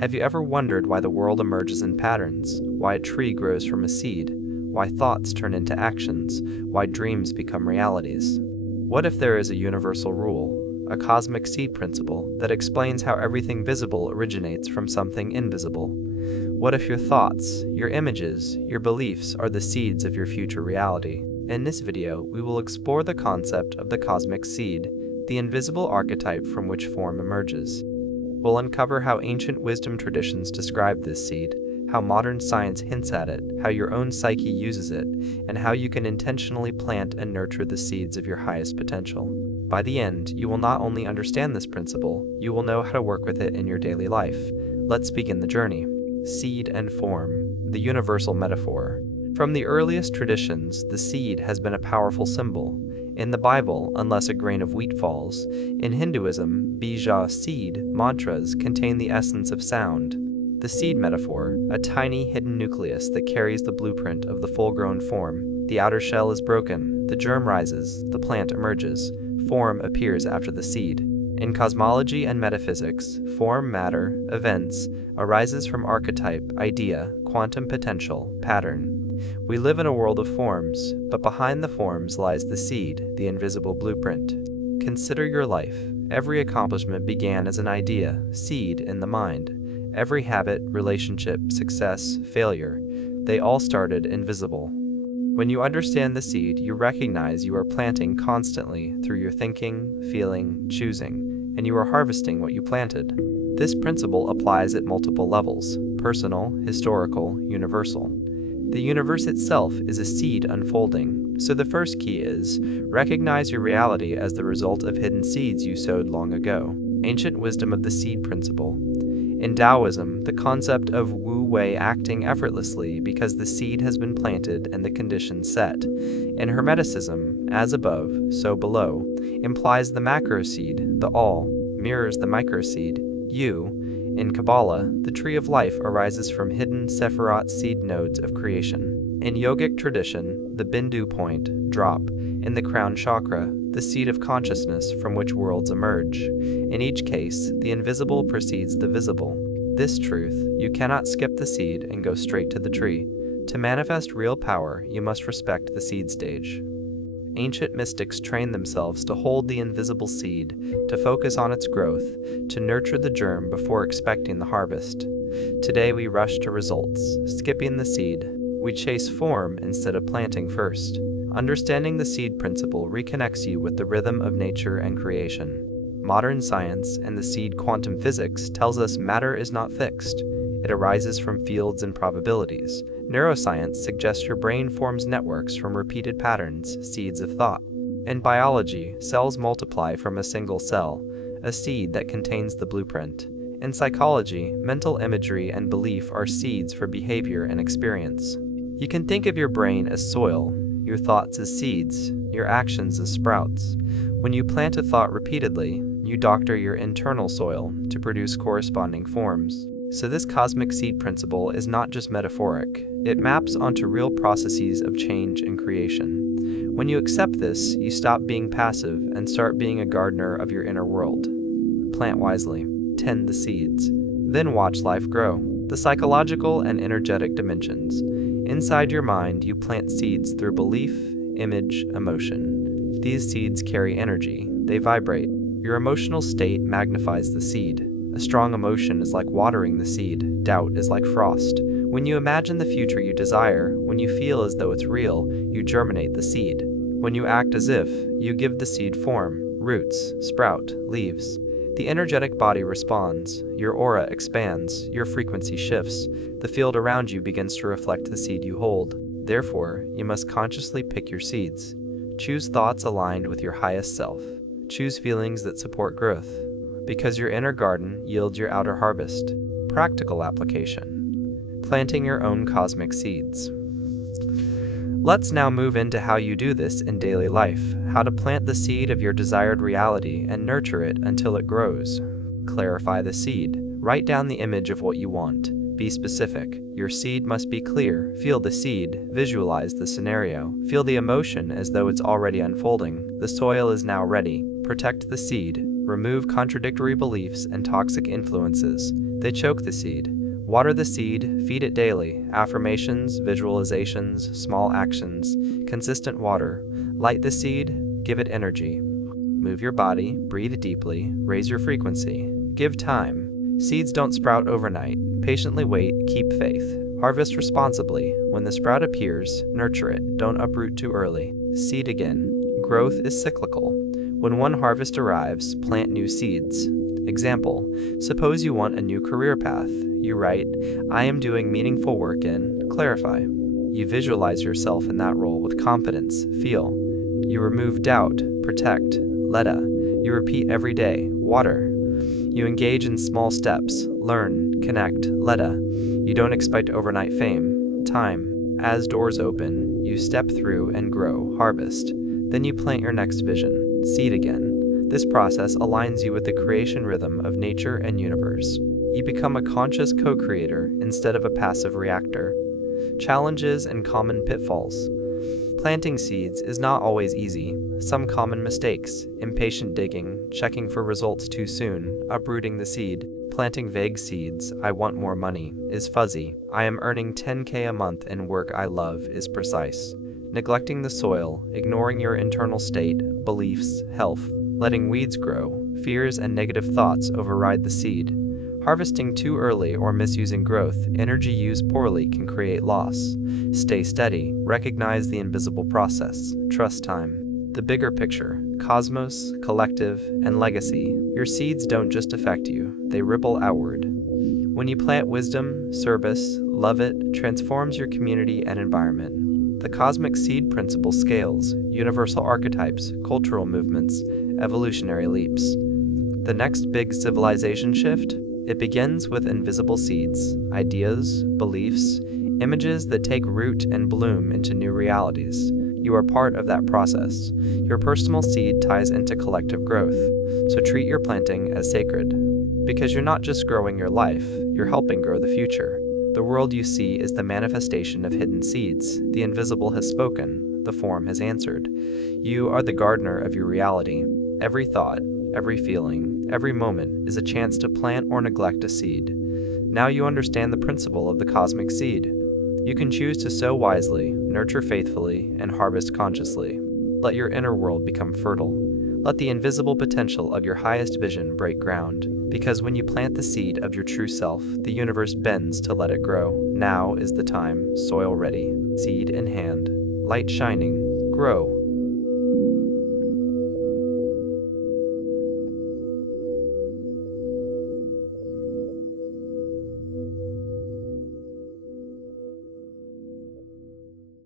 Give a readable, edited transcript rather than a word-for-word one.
Have you ever wondered why the world emerges in patterns? Why a tree grows from a seed? Why thoughts turn into actions? Why dreams become realities? What if there is a universal rule, a cosmic seed principle, that explains how everything visible originates from something invisible? What if your thoughts, your images, your beliefs are the seeds of your future reality? In this video, we will explore the concept of the cosmic seed, the invisible archetype from which form emerges. We'll uncover how ancient wisdom traditions describe this seed, how modern science hints at it, how your own psyche uses it, and how you can intentionally plant and nurture the seeds of your highest potential. By the end, you will not only understand this principle, you will know how to work with it in your daily life. Let's begin the journey. Seed and form, the universal metaphor. From the earliest traditions, the seed has been a powerful symbol. In the Bible, unless a grain of wheat falls. In Hinduism, bija, seed, mantras contain the essence of sound. The seed metaphor, a tiny hidden nucleus that carries the blueprint of the full-grown form. The outer shell is broken, the germ rises, the plant emerges. Form appears after the seed. In cosmology and metaphysics, form, matter, events, arises from archetype, idea, quantum potential, pattern. We live in a world of forms, but behind the forms lies the seed, the invisible blueprint. Consider your life. Every accomplishment began as an idea, seed in the mind. Every habit, relationship, success, failure, they all started invisible. When you understand the seed, you recognize you are planting constantly through your thinking, feeling, choosing, and you are harvesting what you planted. This principle applies at multiple levels: personal, historical, universal. The universe itself is a seed unfolding, so the first key is, recognize your reality as the result of hidden seeds you sowed long ago. Ancient wisdom of the seed principle. In Taoism, the concept of Wu Wei acting effortlessly because the seed has been planted and the conditions set. In Hermeticism, as above, so below, implies the macro seed, the all, mirrors the micro seed, you. In Kabbalah, the tree of life arises from hidden Sephirot seed nodes of creation. In Yogic tradition, the Bindu point, drop, in the crown chakra, the seed of consciousness from which worlds emerge. In each case, the invisible precedes the visible. This truth, you cannot skip the seed and go straight to the tree. To manifest real power, you must respect the seed stage. Ancient mystics trained themselves to hold the invisible seed, to focus on its growth, to nurture the germ before expecting the harvest. Today we rush to results, skipping the seed. We chase form instead of planting first. Understanding the seed principle reconnects you with the rhythm of nature and creation. Modern science and the seed quantum physics tells us matter is not fixed. It arises from fields and probabilities. Neuroscience suggests your brain forms networks from repeated patterns, seeds of thought. In biology, cells multiply from a single cell, a seed that contains the blueprint. In psychology, mental imagery and belief are seeds for behavior and experience. You can think of your brain as soil, your thoughts as seeds, your actions as sprouts. When you plant a thought repeatedly, you doctor your internal soil to produce corresponding forms. So this cosmic seed principle is not just metaphoric. It maps onto real processes of change and creation. When you accept this, you stop being passive and start being a gardener of your inner world. Plant wisely, tend the seeds, then watch life grow. The psychological and energetic dimensions. Inside your mind, you plant seeds through belief, image, emotion. These seeds carry energy. They vibrate. Your emotional state magnifies the seed. A strong emotion is like watering the seed. Doubt is like frost. When you imagine the future you desire, when you feel as though it's real, you germinate the seed. When you act as if, you give the seed form, roots, sprout, leaves. The energetic body responds. Your aura expands. Your frequency shifts. The field around you begins to reflect the seed you hold. Therefore, you must consciously pick your seeds. Choose thoughts aligned with your highest self. Choose feelings that support growth, because your inner garden yields your outer harvest. Practical application. Planting your own cosmic seeds. Let's now move into how you do this in daily life, how to plant the seed of your desired reality and nurture it until it grows. Clarify the seed. Write down the image of what you want. Be specific. Your seed must be clear. Feel the seed. Visualize the scenario. Feel the emotion as though it's already unfolding. The soil is now ready. Protect the seed. Remove contradictory beliefs and toxic influences. They choke the seed. Water the seed, feed it daily. Affirmations, visualizations, small actions, consistent water. Light the seed, give it energy. Move your body, breathe deeply, raise your frequency. Give time. Seeds don't sprout overnight. Patiently wait, keep faith. Harvest responsibly. When the sprout appears, nurture it. Don't uproot too early. Seed again. Growth is cyclical. When one harvest arrives, plant new seeds. Example, suppose you want a new career path. You write, I am doing meaningful work in, clarify. You visualize yourself in that role with confidence, feel. You remove doubt, protect, letta. You repeat every day, water. You engage in small steps, learn, connect, letta. You don't expect overnight fame, time. As doors open, you step through and grow, harvest. Then you plant your next vision, seed again. This process aligns you with the creation rhythm of nature and universe. You become a conscious co-creator instead of a passive reactor. Challenges and common pitfalls. Planting seeds is not always easy. Some common mistakes: impatient digging, checking for results too soon, uprooting the seed, planting vague seeds. I want more money is fuzzy. I am earning 10K a month in work I love is precise. Neglecting the soil, ignoring your internal state, beliefs, health, letting weeds grow, fears and negative thoughts override the seed. Harvesting too early or misusing growth, energy used poorly can create loss. Stay steady, recognize the invisible process, trust time. The bigger picture, cosmos, collective, and legacy. Your seeds don't just affect you, they ripple outward. When you plant wisdom, service, love it, transforms your community and environment. The cosmic seed principle scales, universal archetypes, cultural movements, evolutionary leaps. The next big civilization shift? It begins with invisible seeds, ideas, beliefs, images that take root and bloom into new realities. You are part of that process. Your personal seed ties into collective growth, so treat your planting as sacred. Because you're not just growing your life, you're helping grow the future. The world you see is the manifestation of hidden seeds. The invisible has spoken, the form has answered. You are the gardener of your reality. Every thought, every feeling, every moment is a chance to plant or neglect a seed. Now you understand the principle of the cosmic seed. You can choose to sow wisely, nurture faithfully, and harvest consciously. Let your inner world become fertile. Let the invisible potential of your highest vision break ground. Because when you plant the seed of your true self, the universe bends to let it grow. Now is the time, soil ready, seed in hand, light shining, grow.